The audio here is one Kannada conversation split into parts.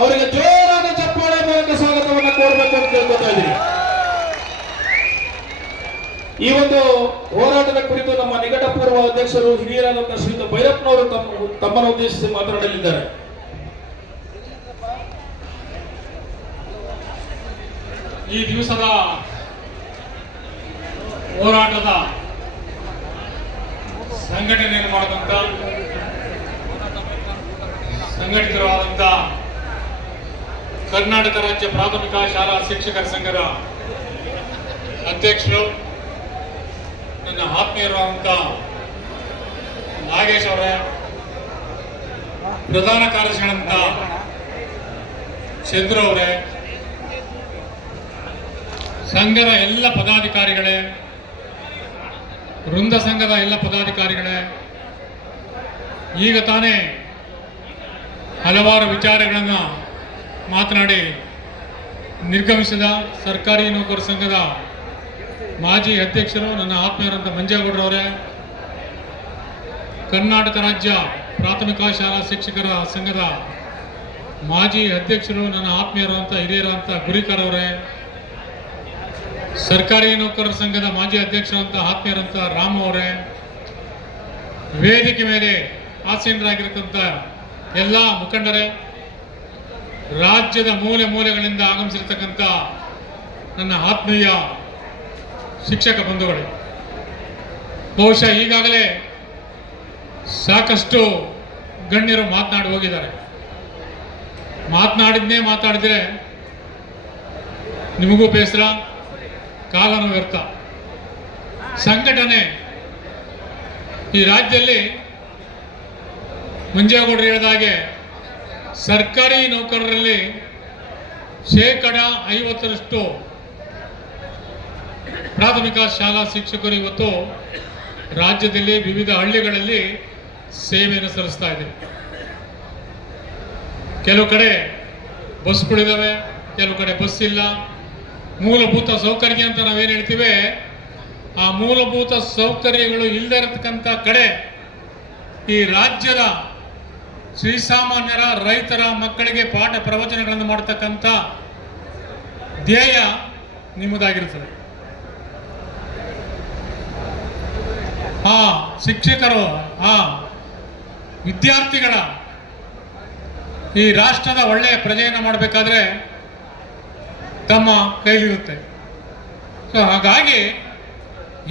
ಅವರಿಗೆ ಜೋರಾದ ಚಪ್ಪಾಳೆ ಮೂಲಕ ಸ್ವಾಗತವನ್ನು ಕೋರಬೇಕು ಅಂತ ಕೇಳ್ಕೊತಾ ಇದ್ದೀನಿ. ಈ ಒಂದು ಹೋರಾಟದ ಕುರಿತು ನಮ್ಮ ನಿಕಟಪೂರ್ವ ಅಧ್ಯಕ್ಷರು ಹಿರಿಯರಾದಂತಹ ಶ್ರೀಯುತ ಭೈರಪ್ಪನವರು ತಮ್ಮನ್ನು ಉದ್ದೇಶಿಸಿ ಮಾತನಾಡಲಿದ್ದಾರೆ. ಈ ದಿವಸದ ಹೋರಾಟದ ಸಂಘಟನೆಯನ್ನು ಮಾಡಿದಂತ ಸಂಘಟಿತರಾದಂಥ ಕರ್ನಾಟಕ ರಾಜ್ಯ ಪ್ರಾಥಮಿಕ ಶಾಲಾ ಶಿಕ್ಷಕರ ಸಂಘದ ಅಧ್ಯಕ್ಷರು, ನನ್ನ ಆತ್ಮೀಯರಾದಂಥ ನಾಗೇಶ್ ಅವರೇ, ಪ್ರಧಾನ ಕಾರ್ಯದರ್ಶಿಗಳಂತ ಚಂದ್ರ ಅವರೇ, ಸಂಘದ ಎಲ್ಲ ಪದಾಧಿಕಾರಿಗಳೇ, ವೃಂದ ಸಂಘದ ಎಲ್ಲ ಪದಾಧಿಕಾರಿಗಳೇ, ಈಗ ತಾನೇ ಹಲವಾರು ವಿಚಾರಗಳನ್ನು ಮಾತನಾಡಿ ನಿರ್ಗಮಿಸಿದ ಸರ್ಕಾರಿ ನೌಕರ ಸಂಘದ ಮಾಜಿ ಅಧ್ಯಕ್ಷರು, ನನ್ನ ಆತ್ಮೀಯರಂತ ಮಂಜೇಗೌಡರವರೇ, ಕರ್ನಾಟಕ ರಾಜ್ಯ ಪ್ರಾಥಮಿಕ ಶಾಲಾ ಶಿಕ್ಷಕರ ಸಂಘದ ಮಾಜಿ ಅಧ್ಯಕ್ಷರು, ನನ್ನ ಆತ್ಮೀಯರಂತ ಹಿರಿಯರಂತ ಗುರಿಕರ್ ಅವರೇ, ಸರ್ಕಾರಿ ನೌಕರರ ಸಂಘದ ಮಾಜಿ ಅಧ್ಯಕ್ಷರಂತ ಆತ್ಮೀಯರಂತ ರಾಮ್ ಅವರೇ, ವೇದಿಕೆ ಮೇಲೆ ಆಸೀನರಾಗಿರತಕ್ಕಂಥ ಎಲ್ಲ ಮುಖಂಡರೇ, ರಾಜ್ಯದ ಮೂಲೆ ಮೂಲೆಗಳಿಂದ ಆಗಮಿಸಿರ್ತಕ್ಕಂಥ ನನ್ನ ಆತ್ಮೀಯ ಶಿಕ್ಷಕ ಬಂಧುಗಳೇ, ಬಹುಶಃ ಈಗಾಗಲೇ ಸಾಕಷ್ಟು ಗಣ್ಯರು ಮಾತನಾಡಿ ಹೋಗಿದ್ದಾರೆ. ಮಾತಾಡಿದ್ರೆ ನಿಮಗೂ ಬೇಸರ, ಕಾಲನೂ ವ್ಯರ್ಥ. ಸಂಘಟನೆ ಈ ರಾಜ್ಯದಲ್ಲಿ ಮಂಜೇಗೌಡರು ಹೇಳಿದ ಹಾಗೆ ಸರ್ಕಾರಿ ನೌಕರರಲ್ಲಿ 50% ಪ್ರಾಥಮಿಕ ಶಾಲಾ ಶಿಕ್ಷಕರು ಇವತ್ತು ರಾಜ್ಯದಲ್ಲಿ ವಿವಿಧ ಹಳ್ಳಿಗಳಲ್ಲಿ ಸೇವೆಯನ್ನು ಸಲ್ಲಿಸ್ತಾ ಇದ್ದಾರೆ. ಕೆಲವು ಕಡೆ ಬಸ್ಗಳಿದ್ದಾವೆ, ಕೆಲವು ಕಡೆ ಬಸ್ ಇಲ್ಲ. ಮೂಲಭೂತ ಸೌಕರ್ಯ ಅಂತ ನಾವೇನು ಹೇಳ್ತೀವಿ, ಆ ಮೂಲಭೂತ ಸೌಕರ್ಯಗಳು ಇಲ್ಲದೆ ಇರತಕ್ಕಂಥ ಕಡೆ ಈ ರಾಜ್ಯದ ಶ್ರೀಸಾಮಾನ್ಯರ, ರೈತರ ಮಕ್ಕಳಿಗೆ ಪಾಠ ಪ್ರವಚನಗಳನ್ನು ಮಾಡತಕ್ಕಂಥ ಧ್ಯೇಯ ನಿಮ್ಮದಾಗಿರುತ್ತದೆ. ಆ ಶಿಕ್ಷಕರು, ಆ ವಿದ್ಯಾರ್ಥಿಗಳ ಈ ರಾಷ್ಟ್ರದ ಒಳ್ಳೆಯ ಪ್ರಜೆಯನ್ನು ಮಾಡಬೇಕಾದ್ರೆ ತಮ್ಮ ಕೈಲಿರುತ್ತೆ. ಸೊ ಹಾಗಾಗಿ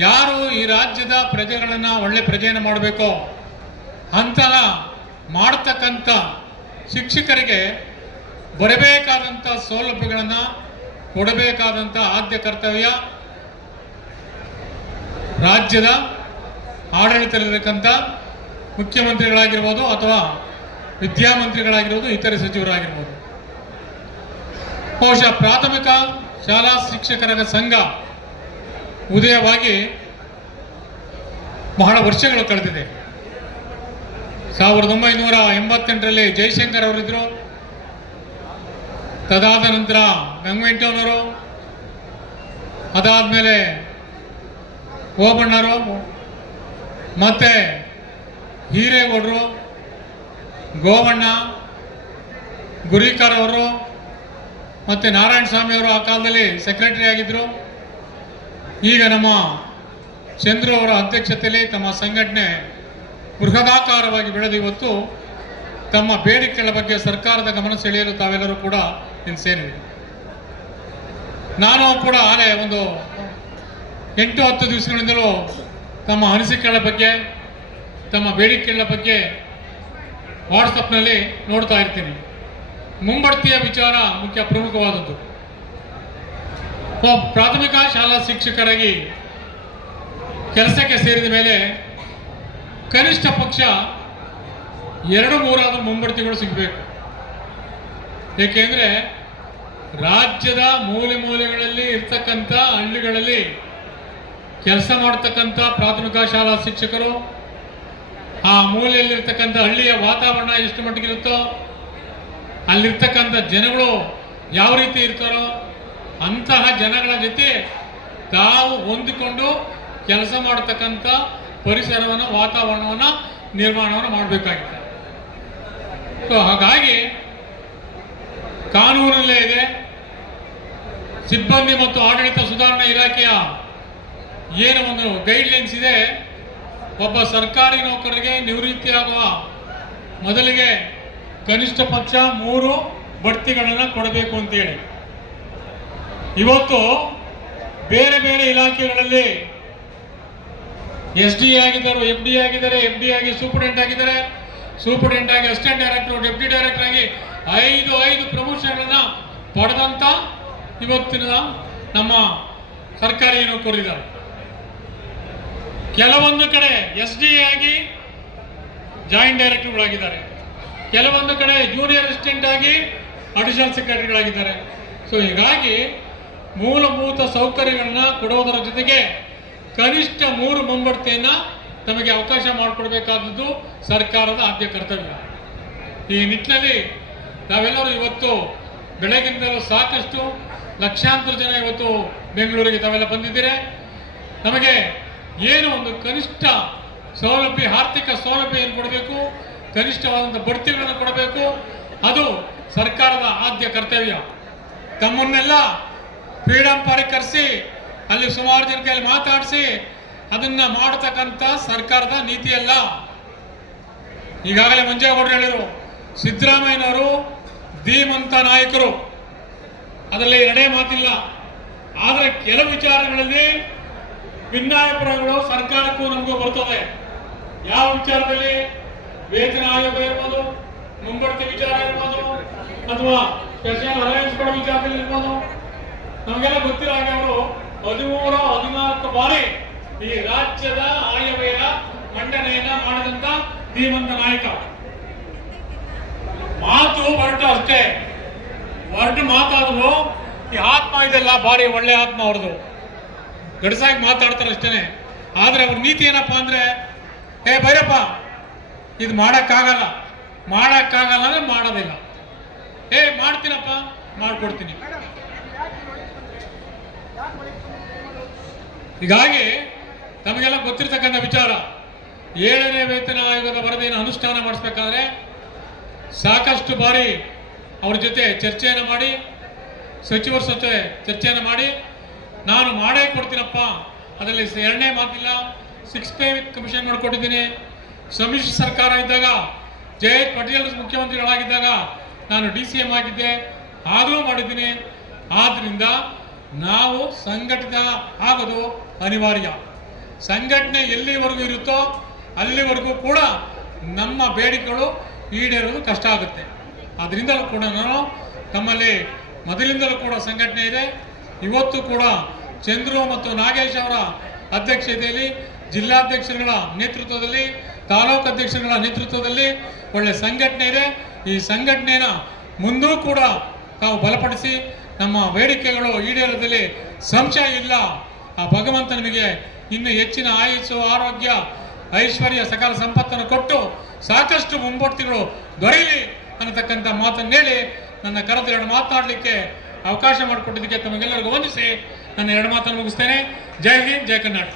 ಯಾರು ಈ ರಾಜ್ಯದ ಪ್ರಜೆಗಳನ್ನು ಒಳ್ಳೆ ಪ್ರಜೆಯನ್ನು ಮಾಡಬೇಕೋ ಅಂತಹ ಮಾಡತಕ್ಕಂಥ ಶಿಕ್ಷಕರಿಗೆ ಬರಬೇಕಾದಂಥ ಸೌಲಭ್ಯಗಳನ್ನು ಕೊಡಬೇಕಾದಂಥ ಆದ್ಯ ಕರ್ತವ್ಯ ರಾಜ್ಯದ ಆಡಳಿತದಲ್ಲಿರತಕ್ಕಂಥ ಮುಖ್ಯಮಂತ್ರಿಗಳಾಗಿರ್ಬೋದು ಅಥವಾ ವಿದ್ಯಾಮಂತ್ರಿಗಳಾಗಿರ್ಬೋದು, ಇತರೆ ಸಚಿವರಾಗಿರ್ಬೋದು. ಬಹುಶಃ ಪ್ರಾಥಮಿಕ ಶಾಲಾ ಶಿಕ್ಷಕರ ಸಂಘ ಉದಯವಾಗಿ ಬಹಳ ವರ್ಷಗಳು ಕಳೆದಿದೆ. 1988ರಲ್ಲಿ ಜಯಶಂಕರ್ ಅವರಿದ್ದರು. ತದಾದ ನಂತರ ಗಂಗವೆಂಕಟನವರು, ಅದಾದಮೇಲೆ ಓಬಣ್ಣರು, ಮತ್ತೆ ಹಿರೇಗೌಡರು, ಗೋವಣ್ಣ, ಗುರಿಕರ್ ಅವರು, ಮತ್ತು ನಾರಾಯಣ ಸ್ವಾಮಿ ಅವರು ಆ ಕಾಲದಲ್ಲಿ ಸೆಕ್ರೆಟರಿ ಆಗಿದ್ದರು. ಈಗ ನಮ್ಮ ಚಂದ್ರು ಅವರ ಅಧ್ಯಕ್ಷತೆಯಲ್ಲಿ ತಮ್ಮ ಸಂಘಟನೆ ಬೃಹದಾಕಾರವಾಗಿ ಬೆಳೆದು ಇವತ್ತು ತಮ್ಮ ಬೇಡಿಕೆಗಳ ಬಗ್ಗೆ ಸರ್ಕಾರದ ಗಮನ ಸೆಳೆಯಲು ತಾವೆಲ್ಲರೂ ಕೂಡ ಇಲ್ಲಿ ಸೇರಿದೆ. ನಾನು ಕೂಡ ಆಲೆ ಒಂದು 8-10 ದಿವಸಗಳಿಂದಲೂ ತಮ್ಮ ಅನಿಸಿಕೆಗಳ ಬಗ್ಗೆ, ತಮ್ಮ ಬೇಡಿಕೆಗಳ ಬಗ್ಗೆ ವಾಟ್ಸಪ್ನಲ್ಲಿ ನೋಡ್ತಾ ಇರ್ತೀನಿ. ಮುಂಬಡ್ತಿಯ ವಿಚಾರ ಮುಖ್ಯ ಪ್ರಮುಖವಾದದ್ದು. ಪ್ರಾಥಮಿಕ ಶಾಲಾ ಶಿಕ್ಷಕರಾಗಿ ಕೆಲಸಕ್ಕೆ ಸೇರಿದ ಮೇಲೆ ಕನಿಷ್ಠ ಪಕ್ಷ 2-3 ಮುಂಬಡ್ತಿಗಳು ಸಿಗಬೇಕು. ಏಕೆಂದರೆ ರಾಜ್ಯದ ಮೂಲೆ ಮೂಲೆಗಳಲ್ಲಿ ಇರ್ತಕ್ಕಂಥ ಹಳ್ಳಿಗಳಲ್ಲಿ ಕೆಲಸ ಮಾಡ್ತಕ್ಕಂಥ ಪ್ರಾಥಮಿಕ ಶಾಲಾ ಶಿಕ್ಷಕರು, ಆ ಮೂಲೆಯಲ್ಲಿರ್ತಕ್ಕಂಥ ಹಳ್ಳಿಯ ವಾತಾವರಣ ಎಷ್ಟು ಮಟ್ಟಿಗಿರುತ್ತೋ, ಅಲ್ಲಿರ್ತಕ್ಕಂಥ ಜನಗಳು ಯಾವ ರೀತಿ ಇರ್ತಾರೋ ಅಂತಹ ಜನಗಳ ಜೊತೆ ತಾವು ಹೊಂದಿಕೊಂಡು ಕೆಲಸ ಮಾಡತಕ್ಕಂಥ ಪರಿಸರವನ್ನು, ವಾತಾವರಣವನ್ನು ನಿರ್ಮಾಣವನ್ನು ಮಾಡಬೇಕಾಗಿದೆ. ಸೊ ಹಾಗಾಗಿ ಕಾನೂನಲ್ಲೇ ಇದೆ. ಸಿಬ್ಬಂದಿ ಮತ್ತು ಆಡಳಿತ ಸುಧಾರಣಾ ಇಲಾಖೆಯ ಏನು ಒಂದು ಗೈಡ್ಲೈನ್ಸ್ ಇದೆ, ಒಬ್ಬ ಸರ್ಕಾರಿ ನೌಕರರಿಗೆ ನಿವೃತ್ತಿಯಾಗುವ ಮೊದಲಿಗೆ ಕನಿಷ್ಠ ಪಕ್ಷ 3 ಬಡ್ತಿಗಳನ್ನು ಕೊಡಬೇಕು ಅಂತೇಳಿ. ಇವತ್ತು ಬೇರೆ ಬೇರೆ ಇಲಾಖೆಗಳಲ್ಲಿ SD ಆಗಿದ್ದಾರೆ, FD ಆಗಿದ್ದಾರೆ, FD ಆಗಿ ಸೂಪರಿಂಟೆಂಡೆಂಟ್ ಆಗಿದ್ದಾರೆ, ಸೂಪರಿಂಟೆಂಡೆಂಟ್ ಆಗಿ ಅಸಿಸ್ಟೆಂಟ್ ಡೈರೆಕ್ಟರ್, ಡೆಪ್ಟಿ ಡೈರೆಕ್ಟರ್ ಆಗಿ 5 ಪ್ರಮೋಷನ್ಗಳನ್ನ ಪಡೆದಂತ ಇವತ್ತಿನ ನಮ್ಮ ಸರ್ಕಾರಿ ನೌಕರರಿದ್ದಾರೆ. ಕೆಲವೊಂದು ಕಡೆ SD ಆಗಿ ಜಾಯಿಂಟ್ ಡೈರೆಕ್ಟರ್ಗಳಾಗಿದ್ದಾರೆ, ಕೆಲವೊಂದು ಕಡೆ ಜೂನಿಯರ್ ಅಸಿಸ್ಟೆಂಟ್ ಆಗಿ ಅಡಿಷನಲ್ ಸೆಕ್ರೆಟರಿಗಳಾಗಿದ್ದಾರೆ. ಸೊ ಹೀಗಾಗಿ ಮೂಲಭೂತ ಸೌಕರ್ಯಗಳನ್ನ ಕೊಡುವುದರ ಜೊತೆಗೆ ಕನಿಷ್ಠ 3 ಮುಂಬಡ್ತಿಯನ್ನು ತಮಗೆ ಅವಕಾಶ ಮಾಡಿಕೊಡ್ಬೇಕಾದದ್ದು ಸರ್ಕಾರದ ಆದ್ಯ ಕರ್ತವ್ಯ. ಈ ನಿಟ್ಟಿನಲ್ಲಿ ನಾವೆಲ್ಲರೂ ಇವತ್ತು ಬೆಳಗಿನಿಂದಲೂ ಸಾಕಷ್ಟು ಲಕ್ಷಾಂತರ ಜನ ಇವತ್ತು ಬೆಂಗಳೂರಿಗೆ ತಾವೆಲ್ಲ ಬಂದಿದ್ದೀರಿ. ನಮಗೆ ಏನು ಒಂದು ಕನಿಷ್ಠ ಸೌಲಭ್ಯ, ಆರ್ಥಿಕ ಸೌಲಭ್ಯ ಏನು ಕೊಡಬೇಕು, ಕನಿಷ್ಠವಾದಂಥ ಬಡ್ತಿಗಳನ್ನು ಕೊಡಬೇಕು, ಅದು ಸರ್ಕಾರದ ಆದ್ಯ ಕರ್ತವ್ಯ. ತಮ್ಮನ್ನೆಲ್ಲ ಫ್ರೀಡಂ ಪಾರ್ಕ್ ಕರೆಸಿ ಅಲ್ಲಿ ಸುಮಾರು ಜನ ಕೈಯಲ್ಲಿ ಮಾತಾಡಿಸಿ ಅದನ್ನ ಮಾಡತಕ್ಕಂಥ ಸರ್ಕಾರದ ನೀತಿ ಅಲ್ಲ. ಈಗಾಗಲೇ ಮಂಜೇಗೌಡರು ಹೇಳಿದರು, ಸಿದ್ದರಾಮಯ್ಯನವರು ಧೀಮಂತ ನಾಯಕರು, ಅದರಲ್ಲಿ ಎರಡೇ ಮಾತಿಲ್ಲ. ಆದರೆ ಕೆಲವು ವಿಚಾರಗಳಲ್ಲಿ ಭಿನ್ನಾಭಿಪ್ರಾಯಗಳು ಸರ್ಕಾರಕ್ಕೂ ನಮಗೂ ಬರ್ತದೆ. ಯಾವ ವಿಚಾರದಲ್ಲಿ? ವೇತನ ಆಯೋಗ ಇರ್ಬೋದು, ಮುಂಬಡ್ತಿ ವಿಚಾರ ಇರ್ಬೋದು, ಅಥವಾ ಸ್ಪೆಷಲ್ ಅಲಯನ್ಸ್ ಕೊಡೋ ವಿಚಾರದಲ್ಲಿ ಇರ್ಬೋದು. ನಮಗೆಲ್ಲ ಗೊತ್ತಿರೋ ಹಾಗೆ ಅವರು 13-14 ಬಾರಿ ಈ ರಾಜ್ಯದ ಆಯವ್ಯಯ ಮಂಡನೆಯನ್ನ ಮಾಡಿದಂತ ಧೀಮಂತ ನಾಯಕ. ಮಾತು ಹೊರಟು ಅಷ್ಟೇ, ಹೊರಟು ಮಾತಾದ್ರು ಈ ಆತ್ಮ ಇದೆಲ್ಲ ಭಾರಿ ಒಳ್ಳೆ ಆತ್ಮ ಅವ್ರದ್ದು, ಗಡಸಾಗಿ ಮಾತಾಡ್ತಾರೆ ಅಷ್ಟೇನೆ. ಆದ್ರೆ ಅವ್ರ ನೀತಿ ಏನಪ್ಪಾ ಅಂದ್ರೆ, ಬೈರಪ್ಪ ಇದು ಮಾಡಕ್ಕಾಗಲ್ಲ ಅಂದ್ರೆ ಮಾಡೋದಿಲ್ಲ. ಮಾಡ್ತೀನಪ್ಪ, ಮಾಡ್ಕೊಡ್ತೀನಿ. ಹೀಗಾಗಿ ತಮಗೆಲ್ಲ ಗೊತ್ತಿರ್ತಕ್ಕಂಥ ವಿಚಾರ, 7ನೇ ವೇತನ ಆಯೋಗದ ವರದಿಯನ್ನು ಅನುಷ್ಠಾನ ಮಾಡಿಸ್ಬೇಕಾದ್ರೆ ಸಾಕಷ್ಟು ಬಾರಿ ಅವ್ರ ಜೊತೆ ಚರ್ಚೆಯನ್ನು ಮಾಡಿ, ಸಚಿವರ ಜೊತೆ ಚರ್ಚೆಯನ್ನು ಮಾಡಿ, ನಾನು ಮಾಡೇ ಕೊಡ್ತೀನಪ್ಪ, ಅದರಲ್ಲಿ ಎರಡನೇ ಮಾತಿಲ್ಲ. 6 ಪೇ ಕಮಿಷನ್ ಮಾಡಿಕೊಟ್ಟಿದ್ದೀನಿ. ಸಮ್ಮಿಶ್ರ ಸರ್ಕಾರ ಇದ್ದಾಗ ಜಯಂತ್ ಪಟೇಲ್ ಮುಖ್ಯಮಂತ್ರಿಗಳಾಗಿದ್ದಾಗ ನಾನು DCM ಆಗಿದ್ದೆ, ಆಗಲೂ ಮಾಡಿದ್ದೀನಿ. ಆದ್ರಿಂದ ನಾವು ಸಂಘಟಿತ ಆಗೋದು ಅನಿವಾರ್ಯ. ಸಂಘಟನೆ ಎಲ್ಲಿವರೆಗೂ ಇರುತ್ತೋ ಅಲ್ಲಿವರೆಗೂ ಕೂಡ ನಮ್ಮ ಬೇಡಿಕೆಗಳು ಈಡೇರೋದು ಕಷ್ಟ ಆಗುತ್ತೆ. ಅದರಿಂದಲೂ ಕೂಡ ನಾನು ತಮ್ಮಲ್ಲಿ ಮೊದಲಿಂದಲೂ ಕೂಡ ಸಂಘಟನೆ ಇದೆ. ಇವತ್ತು ಕೂಡ ಚಂದ್ರು ಮತ್ತು ನಾಗೇಶ್ ಅವರ ಅಧ್ಯಕ್ಷತೆಯಲ್ಲಿ, ಜಿಲ್ಲಾಧ್ಯಕ್ಷರುಗಳ ನೇತೃತ್ವದಲ್ಲಿ, ತಾಲೂಕು ಅಧ್ಯಕ್ಷರುಗಳ ನೇತೃತ್ವದಲ್ಲಿ ಒಳ್ಳೆ ಸಂಘಟನೆ ಇದೆ. ಈ ಸಂಘಟನೆನ ಮುಂದೂ ಕೂಡ ತಾವು ಬಲಪಡಿಸಿ ನಮ್ಮ ಬೇಡಿಕೆಗಳು ಈಡೇರೋದಲ್ಲಿ ಸಂಶಯ ಇಲ್ಲ. ಆ ಭಗವಂತ ನಿಮಗೆ ಇನ್ನು ಹೆಚ್ಚಿನ ಆಯುಸ್ಸು, ಆರೋಗ್ಯ, ಐಶ್ವರ್ಯ, ಸಕಲ ಸಂಪತ್ತನ್ನು ಕೊಟ್ಟು ಸಾಕಷ್ಟು ಮುಂಬಡ್ತಿಗಳು ದೊರೆಯಲಿ ಅನ್ನತಕ್ಕಂಥ ಮಾತನ್ನು ಹೇಳಿ ನನ್ನ ಕರೆದು ಮಾತನಾಡಲಿಕ್ಕೆ ಅವಕಾಶ ಮಾಡಿಕೊಟ್ಟಿದ್ದಕ್ಕೆ ತಮಗೆಲ್ಲರಿಗೂ ವಂದಿಸಿ ನನ್ನ 2 ಮಾತನ್ನು ಮುಗಿಸ್ತೇನೆ. ಜೈ ಹಿಂದ್, ಜೈ ಕರ್ನಾಟಕ.